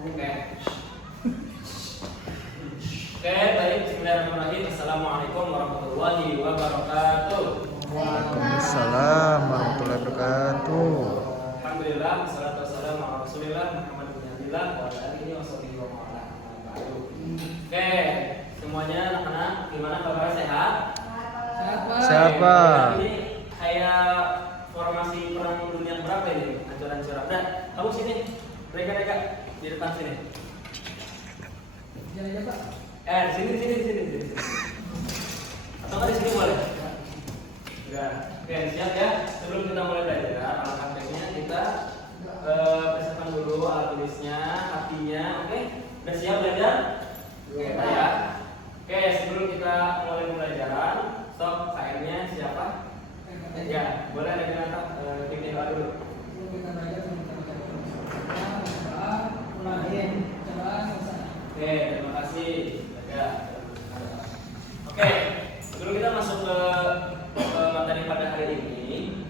Oke. Oke, baik. Bismillahirrahmanirrahim. Assalamualaikum warahmatullahi wabarakatuh. Waalaikumsalam warahmatullahi wabarakatuh. Alhamdulillah, wassalatu wassalamu ala Rasulillah Muhammad bin Abdillah wa ala alihi washabihi wa man wala. Oke, semuanya anak-anak, gimana kabar, sehat? Sehat, Pak. Ini kayak formasi perang dunia berapa ini? Ancur-ancuran. Nah, kamu sini. Mereka di depan sini. Jangan aja, Pak. Di sini. Atau nggak di sini boleh? Ya. Oke, siap ya. Sebelum kita mulai belajar alat prakteknya, kita persiapkan dulu alat tulisnya, hatinya. Oke, udah siap belajar? Oke, ya. Oke, sebelum kita mulai pembelajaran, stop. Sairnya siapa? Ya, boleh ada yang bikin dulu. Sebelum kita belajar, mulai. Oke, terima kasih. Ya. Oke, sebelum kita masuk ke materi pada hari ini,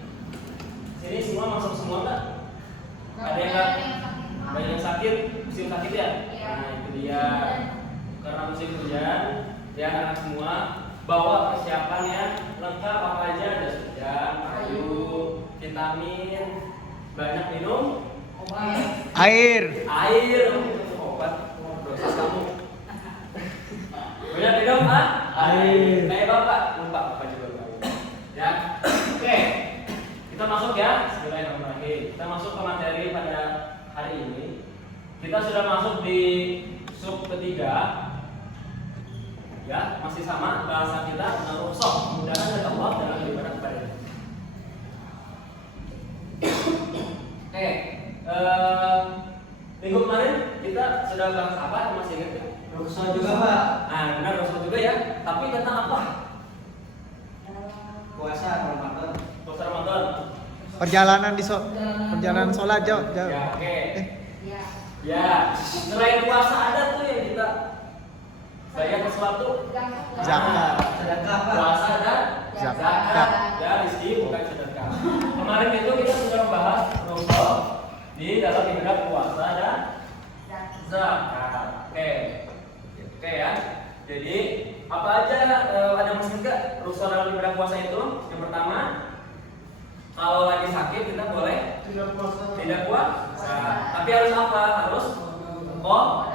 sini semua masuk semua nggak? Ada yang nggak? Banyak yang sakit, musim sakit ya? Nah itu dia. Karena musim hujan, ya anak semua bawa persiapan yang lengkap apa aja, ada hujan, payung, vitamin, banyak minum Air. obat, dosis kamu. Banyak minum air. Kayak bapak, lupa bapak juga lupa. Ya, oke. Kita masuk ya. Bismillahirrahmanirrahim. Kita masuk ke materi pada hari ini. Kita sudah masuk di sub ketiga. Ya, masih sama bahasa kita tentang rukhsah. Mudah-mudahan ada Allah dalam ibadah kepada. Oke. Minggu kemarin kita sudah bahas apa? Masih ingat ya? Rukhsah juga, Pak. Nah, benar rukhsah juga ya. Tapi tentang apa? Puasa Ramadan. Puasa Ramadan. Perjalanan perjalanan sholat jauh. Ya, oke. Ya, selain puasa ada tuh yang kita bayar sesuatu. Zakat. Sedekah, Pak. Puasa dan Zakat. Ya, rizki bukan sedekah. Kemarin itu kita sudah membahas rukhsah di dalam ibadah puasa dan zakat. Oke ya. Jadi apa aja ada masih enggak rukhsah dalam ibadah puasa itu? Yang pertama, kalau lagi sakit kita boleh Tidak puasa. tidak puasa. Tapi harus apa? Harus kodok.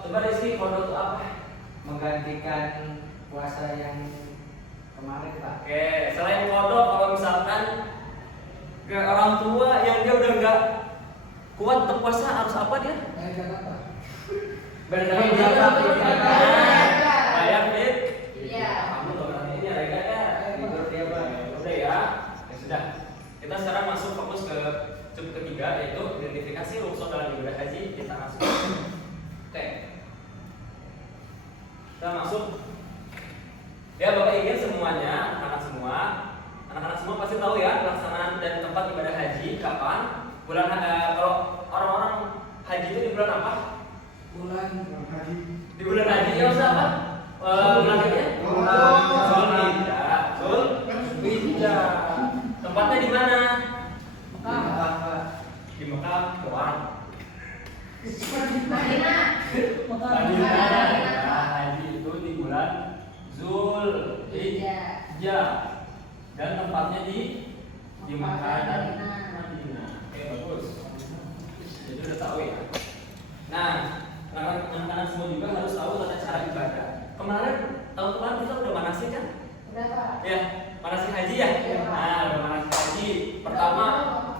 Coba isi kodok itu apa? Menggantikan puasa yang kemarin, Pak. Oke, selain kodok, kalau misalkan ke orang tua yang dia udah nggak kuat untuk puasa harus apa dia? Bayar fit. Kamu nggak berarti ini Rega ya? Tidur dia, Pak. Udah ya. Ya sudah. Kita sekarang masuk fokus ke sub ketiga, yaitu identifikasi rukhsah dalam ibadah haji. Kita masuk. Oke. Kita masuk. Ya Bapak ingin semuanya, anak-anak semua pasti tahu ya pelaksanaan dan tempat ibadah haji kapan? Bulan kalau orang-orang haji itu di bulan apa? Bulan haji. Di bulan haji ya usah apa? Bulan hajinya? Zulhijjah. Tempatnya di mana? Di Mekah, Tuhan. Madinah. Haji itu di bulan Zulhijjah. Dan tempatnya di Mekah dan Madinah. Oke, bagus. Jadi udah tahu ya. Nah, anak-anak semua juga harus tahu tata cara ibadah. Tahun kemarin kita udah manasik kan? Ya, manasik haji ya? Nah, udah manasik haji. Pertama,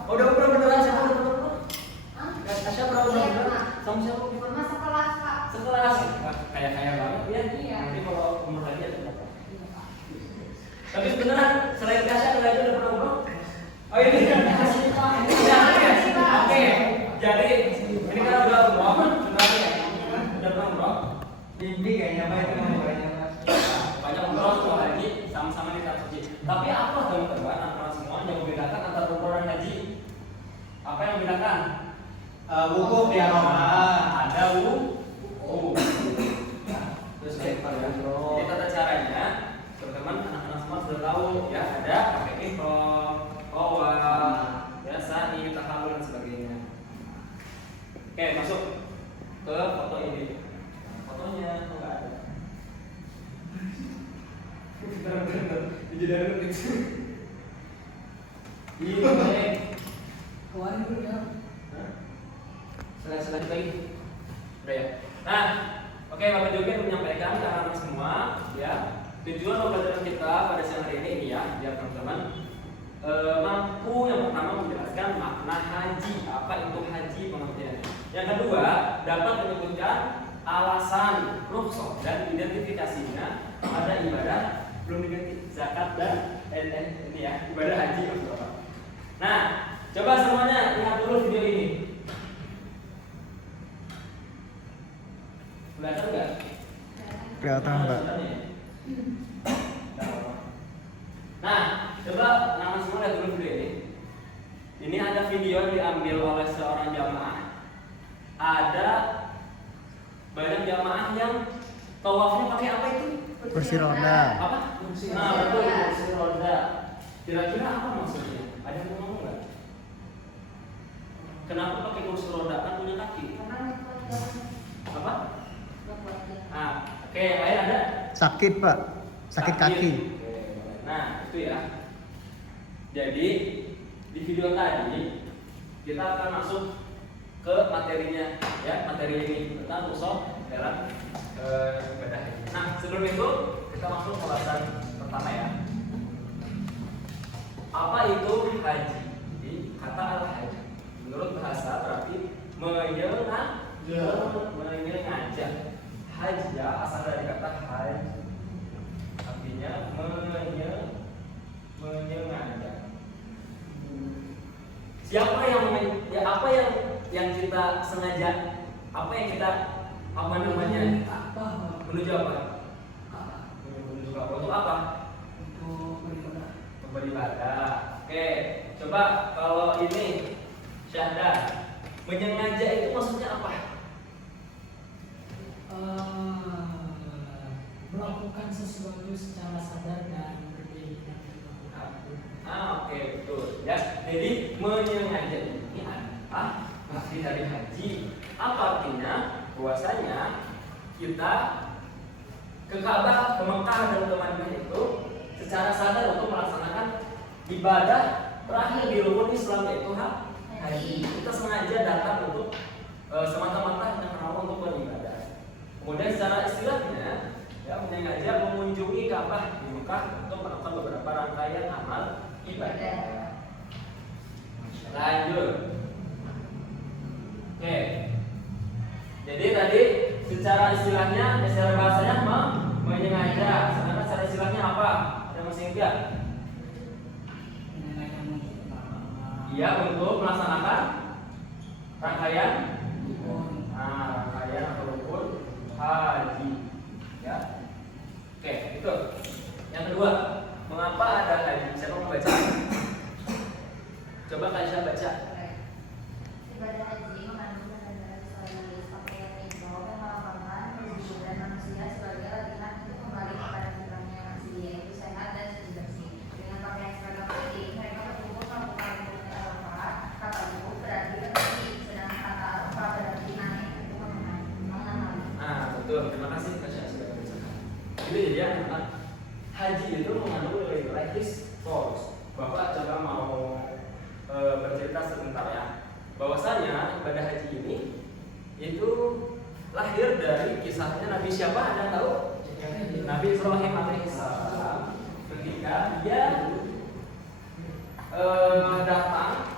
udah beneran siapa udah beneran? Tasya berapa beneran? Sama siapa? Sekelas. Kayak banget ya. Nanti kalau umur lagi ada berapa? Tapi beneran, selain Tasya ada lagi udah pernah umroh? Oh ini kan Tasya. Oke. Jadi ini kan udah umroh, beneran ya? Udah pernah umroh? Mimpi kayaknya, Pak, itu banyak, Pak. Banyak umroh semua haji sama-sama di tanah suci. Tapi apa teman-teman antara semua yang membedakan antara umroh dan haji? Apa yang membedakan? Wukuf di Arafah. Ada wukuf. Terus umroh. Jadi tata caranya, teman-teman anak-anak semua sudah tahu ya, ada pakai ihram, tawaf, ya sa'i, tahallul dan sebagainya. Oke, Oke, masuk ke foto ini. Fotonya kok nggak ada. Bener-bener gitu. Ini. Kawan dulu ya. Selain lagi. Udah ya. Nah, oke, Bapak Jogen menyampaikan ke anak-anak semua, ya. Tujuan pembelajaran kita pada siang hari ini ya, biar teman-teman mampu yang pertama menjelaskan makna haji, apa itu haji pengertiannya. Yang kedua, dapat menyebutkan alasan, rukhsah dan identifikasinya pada ibadah belum diganti zakat dan ini ya, ibadah haji maksud Bapak. Nah, coba semuanya lihat dulu video ini. Kelihatan nggak? Kelihatan, Mbak. Nah, coba nama semua lihat dulu video ini. Ini ada video yang diambil oleh seorang jamaah. Ada banyak jamaah yang tawafnya pakai apa itu? Kursi roda. Apa? Nah, betul, kursi roda. Kira-kira apa maksudnya? Ada yang ngomong nggak? Kenapa pakai kursi roda? Kan punya kaki. Apa? Nah, oke, lain ada? Sakit, Pak. Sakit kaki. Oke, nah, itu ya. Jadi di video tadi kita akan masuk ke materinya, ya, materi ini tentang rukhsah dalam ibadah haji. Nah, sebelum itu kita masuk pembahasan pertama ya. Apa itu haji? Jadi kata al-haji menurut bahasa berarti menyengaja. Haji ya asal dari kata haji, artinya menyengaja. Siapa yang apa yang kita sengaja, apa yang kita apa namanya menuju apa? Menuju apa? Untuk apa? Untuk beribadah. Oke, coba kalau ini Syahda, menyengaja itu maksudnya apa? Melakukan sesuatu secara sadar dan berbeda. Oke, betul ya. Jadi menyengaja ini adalah arti dari haji. Apa artinya? Bahwasanya kita ke Ka'bah, ke Mekah dan ke Madinah itu secara sadar untuk melaksanakan ibadah terakhir di rukun Islam yaitu haji. Kita sengaja datang untuk semata-mata hanya karena untuk beribadah. Kemudian secara istilahnya ya menyengaja mengunjungi Ka'bah di Mekah untuk melakukan beberapa rangkaian amal ibadah. Lanjut. Oke. Jadi tadi secara istilahnya, secara bahasanya menyengaja. Sedangkan secara istilahnya apa? Ada masih ingat? Iya, untuk melaksanakan rangkaian rangkaian atau rukun haji. Ya. Oke, itu. Yang kedua, mengapa ada haji? Siapa mau baca? Coba Kaisyah baca. Ibadah haji mengandung dan sekaligus pakaian ihram yang melambangkan kesucian manusia sebagai latihan untuk kembali kepada fitrahnya yang asli, yaitu sehat dan suci bersih. Dengan pakaian seragam ini, mereka berkumpul melakukan rukun Arafah. Kata rukun berarti berarti, sedangkan kata Arafah berarti naik untuk mengenali. Betul. Terima kasih Kaisyah sudah menjelaskan. Jadi anak haji itu mengandung nilai-nilai historis. Bapak coba mau bercerita sebentar ya. Bahwasanya ibadah haji ini itu lahir dari kisahnya Nabi siapa? Anda tahu? Nabi Ibrahim alaihissalam ketika dia datang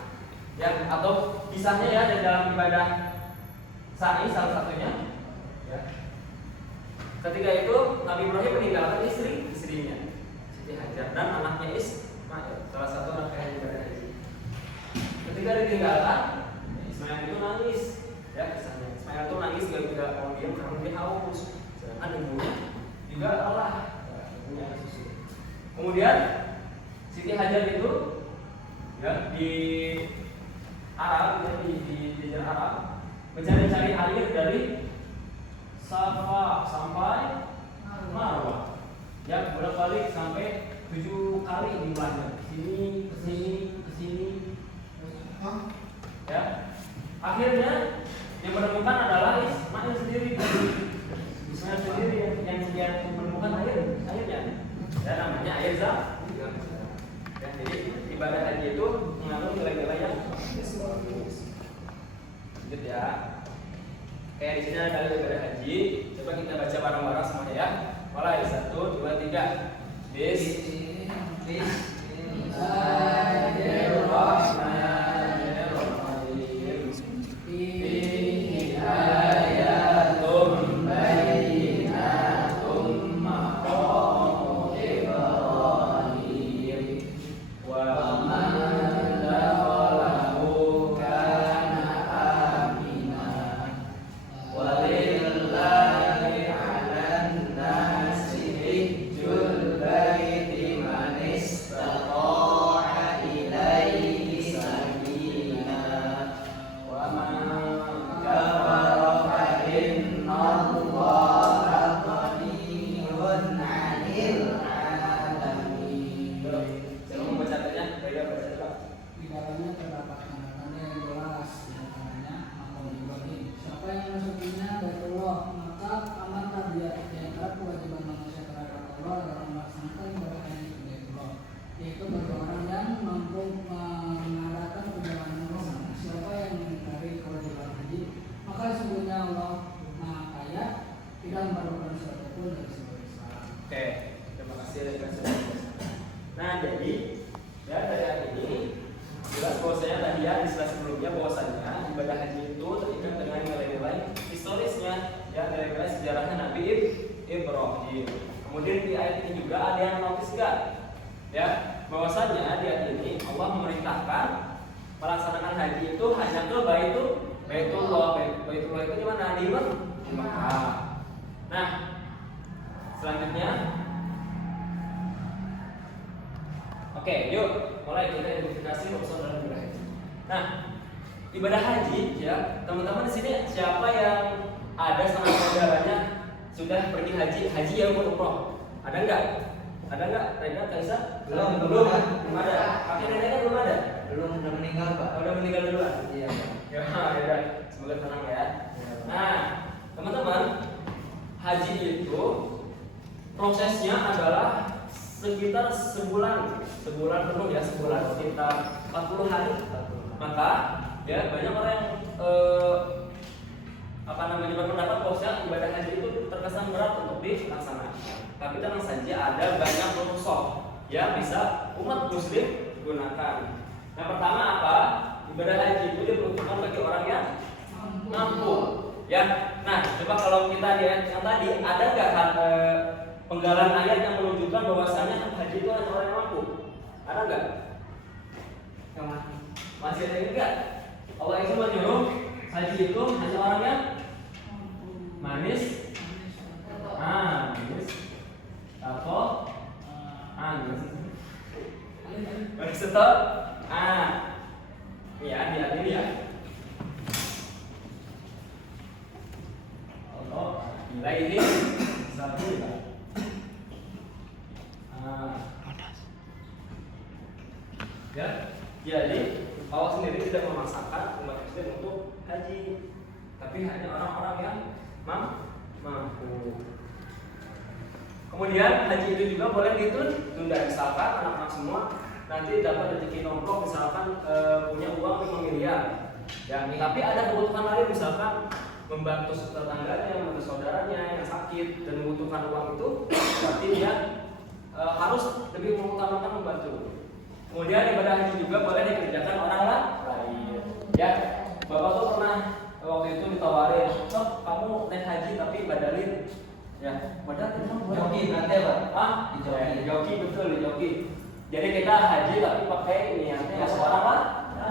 ya, atau kisahnya ya dalam ibadah sa'i salah satunya ya. Ketika itu Nabi Ibrahim meninggalkan istrinya Siti Hajar dan anaknya Ismail, salah satu anak yang ibadah haji. Ketika ditinggalkan, Ismail itu nangis, ya kisahnya. Ismail itu nangis tidak mau diam karena dia haus. Sedangkan ibunya juga lelah, ibunya susu. Kemudian Siti Hajar itu, ya di Arab, ya, di Jazirah Arab, mencari-cari air dari Safa sampai Marwah. Ya bolak-balik sampai 7 kali jumlahnya. Ke sini. Ya. Akhirnya Yang menemukan adalah Ismail sendiri. Ismail sendiri yang menemukan airnya. Dan namanya air zam. Ya, jadi ibadah haji itu mengandung nilai-nilai yang lanjut ya. Kayak di sini ada ibadah haji. Coba kita baca bareng-bareng semuanya ya. Mulai 1, 2, 3. Bismillahirrahmanirrahim. Fihi ayatun bayyinatun maqamu Ibrahim wa man dakhalahu kana aminan walillahi 'alan nasi hijjul baiti man istata'a ilaihi sabila wa man kafara fa innallaha ghaniyyun 'anil 'alamin. Saya mau baca katanya, saya baca coba. Di dalamnya terdapat tanda-tanda yang jelas, di antaranya Maqam Ibrahim. Siapa yang memasukinya Baitullah, maka amanlah dia. Di antara kewajiban manusia terhadap Allah adalah melaksanakan ibadah haji ke Baitullah, yaitu bagi orang yang mampu mengadakan perjalanan ke sana. Siapa yang mengingkari kewajiban haji, maka sesungguhnya Allah Maha Kaya, tidak memerlukan sesuatu pun dari sebuah Islam. Oke, terima kasih atas penjelasannya. Nah, jadi ya dari ayat ini jelas bahwasanya tadi ya di slide sebelumnya bahwasanya ibadah haji itu terikat dengan nilai-nilai historisnya, ya nilai-nilai sejarahnya Nabi Ibrahim. Kemudian di ayat ini juga ada yang notiskan, ya bahwasanya di ayat ini Allah memerintahkan melaksanakan haji itu hanya ke Baitullah. Baitullah itu di mana? Di Makkah. Nah, selanjutnya, oke, yuk mulai kita identifikasi urusan dalam ibadah haji. Nah, ibadah haji, ya teman-teman di sini siapa yang ada sama saudaranya sudah pergi haji yang umroh? Ada enggak? Ada enggak? Rena, Kaisa? Belum ada. Kakek neneknya belum ada? Belum udah meninggal Pak. Udah meninggal duluan. Iya. Ya, udah. Semoga tenang ya. Nah, teman-teman, haji itu prosesnya adalah sekitar sebulan penuh ya, sebulan sekitar 40 hari. Maka ya banyak orang yang berpendapat bahwa ibadah haji itu terkesan berat untuk dilaksanakan. Tapi tenang saja, ada banyak rukhsah yang bisa umat muslim gunakan. Yang pertama apa? Ibadah haji itu diperuntukkan bagi orang yang mampu. Ya, nah coba kalau kita lihat yang tadi ada nggak penggalan ayat yang menunjukkan bahwasanya haji itu hanya orang yang mampu? Ada nggak? Yang masih ada enggak? Allah itu menyuruh haji itu hanya orang yang manis, manis atau manis atau ya ini ya. Nilai ini satu ya. Jadi Allah sendiri tidak memaksakan umat muslim untuk haji, tapi hanya orang-orang yang mampu. Kemudian haji itu juga boleh ditunda, misalkan anak-anak semua nanti dapat rezeki nomplok, misalkan punya uang 5 miliar. Ya, tapi ada kebutuhan lain, misalkan membantu tetangganya, membantu saudaranya yang sakit dan membutuhkan uang itu, berarti dia harus lebih mengutamakan membantu. Kemudian ibadah haji juga boleh dikerjakan orang lain. Ya, Bapak tuh pernah waktu itu ditawarin, kamu naik haji tapi badalin. Ya, badalin Joki berarti Pak? Joki betul, joki. Jadi kita haji tapi pakai niatnya seorang lah.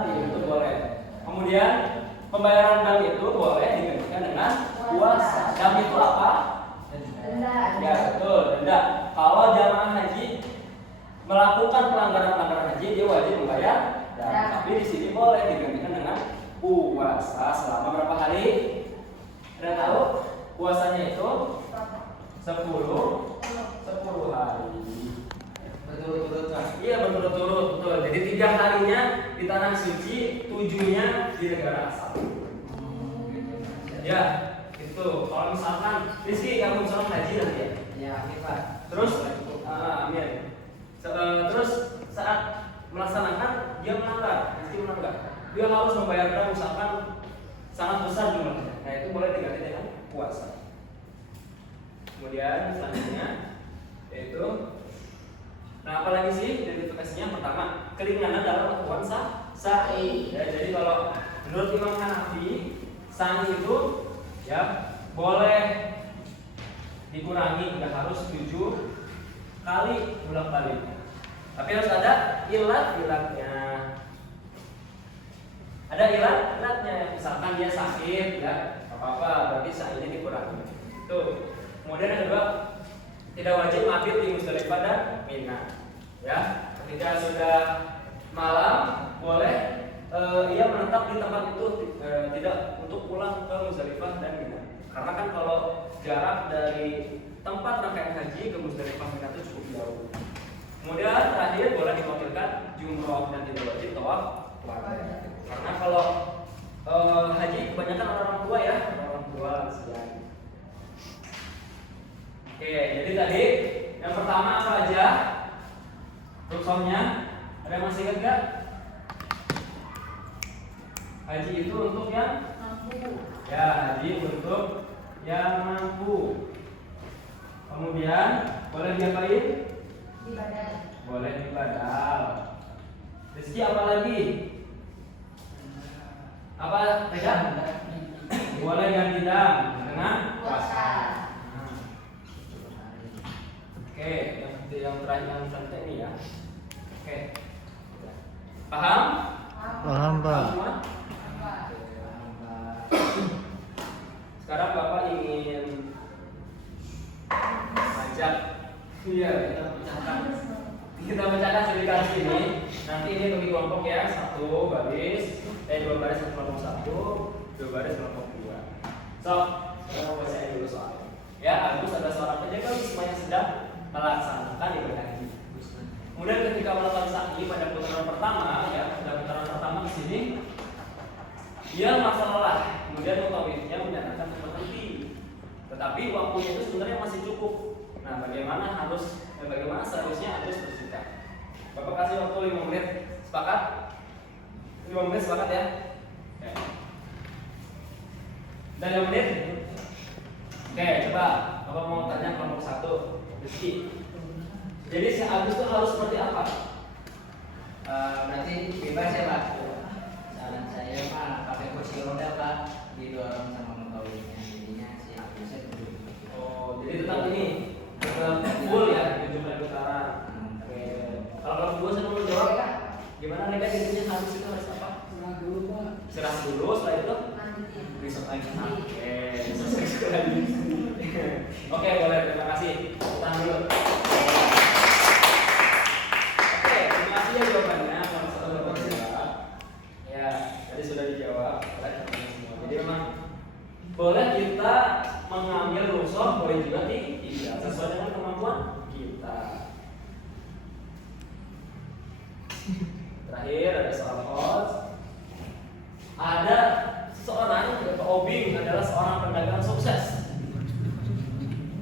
Itu boleh. Kemudian pembayaran dam itu boleh digantikan dengan puasa. Dam itu apa? Denda. Ya betul, denda. Kalau jamaah haji melakukan pelanggaran haji, dia wajib membayar dam. Tapi di sini boleh digantikan dengan puasa selama berapa hari? Ada tahu? Puasanya itu 10 hari. Berturut-turut Pak. Iya berturut-turut, betul. Jadi 3 harinya di tanah suci, 7-nya di negara asal. Ya, itu. Kalau misalkan Rizky kamu misalkan haji nanti ya. Ya, oke Pak. Terus, amin. Terus saat melaksanakan dia melanggar, Rizky melanggar. Dia harus membayarkan misalkan sangat besar jumlahnya. Nah itu boleh diganti dengan puasa. Kemudian selanjutnya yaitu, nah apalagi sih identifikasinya? Pertama, keringanan dalam melakukan sa'i. Ya, jadi kalau menurut Imam Hanafi, sa'i itu ya boleh dikurangi, nggak harus 7 kali bolak-balik. Tapi harus ada ilatnya. Ada ilatnya. Misalkan dia sakit, ya apa-apa, berarti sa'inya dikurangi. Itu. Kemudian yang kedua, tidak wajib mabit di Musdalifah dan Mina. Ya, ketika sudah malam boleh ia menetap di tempat itu, tidak untuk pulang ke Musdalifah dan Mina. Karena kan kalau jarak dari tempat rangkaian haji ke Musdalifah Mina itu cukup jauh. Kemudian terakhir boleh diwakilkan jumroh dan tidak wajib tawaf wada. Karena kalau haji kebanyakan orang tua ya, orang tua lansia. Oke, jadi tadi yang pertama apa aja? Rukshohnya, ada yang masih ingat gak? Haji itu untuk yang mampu. ya, haji untuk yang mampu. Kemudian boleh diapain? Di badan. Boleh di badal. Rizky apa lagi? Apa Rega? Boleh ganti dam dengan Puasa. Oke, yang terakhir yang selanjutnya ini ya. Oke. Paham? Paham, Pak. Semua? Sekarang Bapak ingin ajak kita pecahkan sedikit ini. Nanti ini bagi kelompok ya, 1 baris, 2 baris kelompok 1, 2 baris kelompok 2. So, sekarang mau bacain dulu soalnya. Ya, Agus ada seorang penjaga wisma yang sedang melaksanakan ibadah haji. Kemudian ketika melakukan sa'i pada putaran pertama, ya pada putaran pertama di sini, dia merasa lelah. Kemudian mutawifnya menyarankan untuk berhenti. Tetapi waktunya itu sebenarnya masih cukup. Nah, bagaimana seharusnya Agus bersikap? Bapak kasih waktu 5 menit. Sepakat? 5 menit sepakat ya? Oke. Dan 5 menit? Oke, coba Bapak mau tanya kelompok 1, Rizky. Jadi si Agus itu harus seperti apa? Berarti bebas ya Pak. Saran saya Pak, pakai kursi roda Pak, didorong sama mutawifnya, jadinya si Agusnya duduk. Oh, jadi tetap ini tetap full ya 7 kali putaran. Oke. Kalau kelompok 2 saya mau jawab Kak. Gimana mereka jadinya harus itu harus apa? Serah dulu Pak. Istirahat dulu, setelah itu Lanjutin. besok lagi. Oke, selesai sekali. Oke, boleh, terima kasih. Tahan dulu. Oke, terima kasih ya jawabannya. Kalau satu Bapak jawab, ya tadi sudah dijawab oleh teman-teman semua. Jadi memang boleh kita mengambil rukhsah, boleh juga tidak sesuai dengan kemampuan kita. Terakhir ada soal host. Ada seorang Bapak Obing adalah seorang pedagang sukses.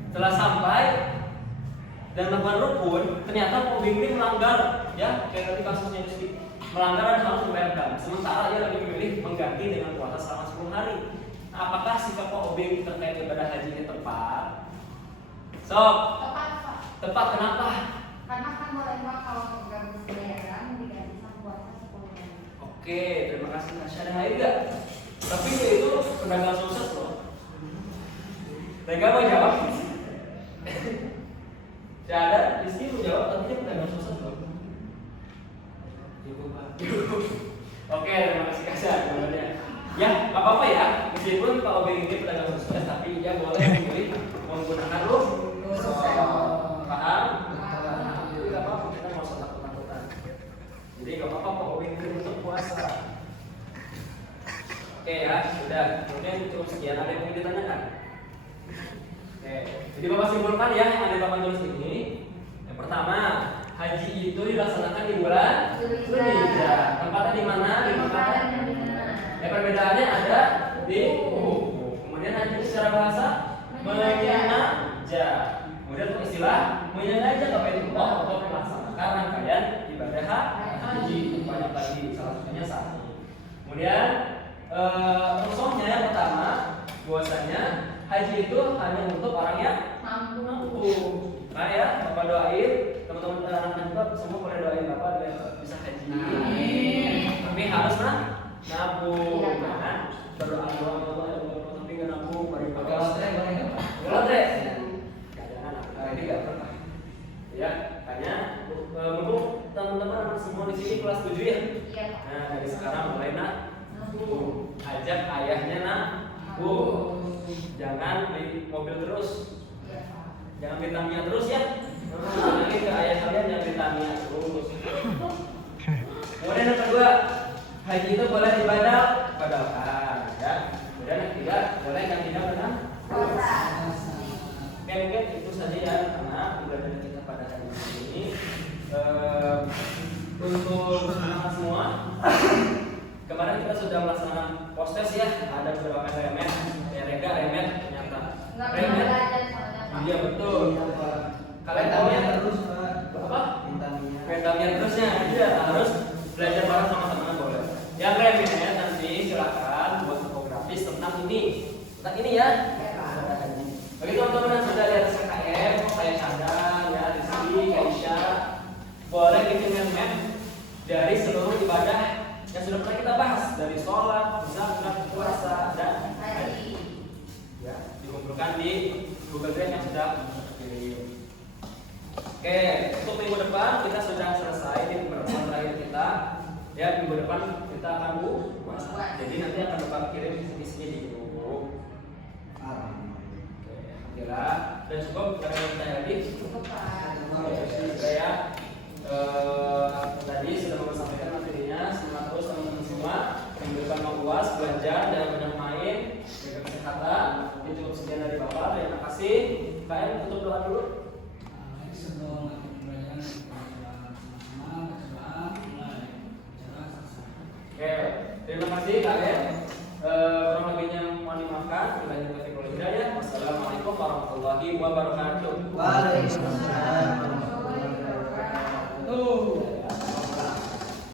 Setelah sampai dan melakukan rukun, ternyata Pak Obing ini melanggar, ya kayak tadi kasusnya Rizky, melanggar dan harus membayar dam. Sementara dia lebih memilih mengganti dengan puasa selama 10 hari. Nah, apakah sikap Pak Obing terkait ibadah haji ini tepat? Sob, Tepat Pak. tepat kenapa? Karena kan boleh Pak kalau nggak bisa bayaran diganti sama puasa 10 hari. Oke, terima kasih Nasya. Ada lain nggak? Tapi dia itu pedagang sukses loh. Mereka mau jawab? Tidak ada, Rizky mau jawab, tapi dia pedagang sukses loh. Cukup Pak. Oke, terima kasih Kasar jawabannya. Ya, nggak apa-apa ya. Meskipun Pak Obeng ini pedagang sukses, tapi dia boleh memilih menggunakan paham? Jadi nggak apa-apa, kita nggak usah takut-takutan. Jadi nggak apa-apa Pak Obeng ini untuk puasa. Oke ya, sudah. Kemudian cukup sekian. Ada yang ingin ditanyakan? Oke, jadi Bapak simpulkan ya yang ada di papan tulis ini. Yang pertama, haji itu dilaksanakan di bulan Dzulhijjah. Tempatnya di mana? Di Mekah. Ya, perbedaannya ada di hukum. secara bahasa menyengaja. Kemudian untuk istilah menyengaja apa itu? Oh, untuk melaksanakan rangkaian ibadah haji. Banyak tadi, salah satunya saat ini. Kemudian rumusnya yang pertama, bahwasanya haji itu hanya untuk orang yang mampu. Nah ya, Bapak doain, teman-teman anak-anak juga semua boleh doain Bapak biar bisa haji. Tapi harus nabung, kan? Berdoa tapi nggak nabung, mari pakai Lotre boleh nggak Pak? lotre. Jangan, ini nggak pernah. Ya, hanya mumpung teman-teman semua di sini kelas 7 ya. Iya, Pak. Nah, dari sekarang mulai nabung. Ajak ayahnya nabung. Jangan beli mobil terus. Iya, Pak. Jangan beli Tamiya terus ya. Nanti ke ayah kalian jangan beli Tamiya terus. Kemudian yang kedua, haji itu boleh ibadahkan, ya. Kemudian yang ketiga, boleh yang tidak benar. Puasa. Oke, mungkin itu saja ya karena ibadah kita pada hari ini. Untuk semangat semua, kemarin kita sudah melaksanakan postes ya. Ada beberapa remet, rega, remet, ternyata Nggak pernah remet. belajar soalnya, Pak. Iya betul. Kalian Vitamin tahu ya terus Pak. apa? Vitaminnya. Vitamin terusnya, iya harus belajar bareng sama teman boleh. Yang remetnya nanti silakan buat infografis tentang ini ya. Bagi teman-teman yang sudah lihat SKM, kayak Chandra, ya Rizky, Kaisha, boleh bikin remet dari seluruh ibadah yang sudah pernah kita bahas, dari sholat, zakat, puasa, dan haji. Ya, dikumpulkan di Google Drive yang sudah dikirim. Oke, untuk minggu depan kita sudah selesai di pembahasan terakhir kita. Ya, minggu depan kita akan buat. Jadi nanti akan Bapak kirim isi di grup. Oke, alhamdulillah. Dan cukup karena kita lagi. Cukup, Pak. Saya tadi sudah mempersampaikan materinya. Semangat terus teman-teman semua. Minggu depan mau UAS, belajar dan banyak main, jaga kesehatan. Ini cukup sekian dari Bapak. Terima kasih. Kalian tutup doa dulu.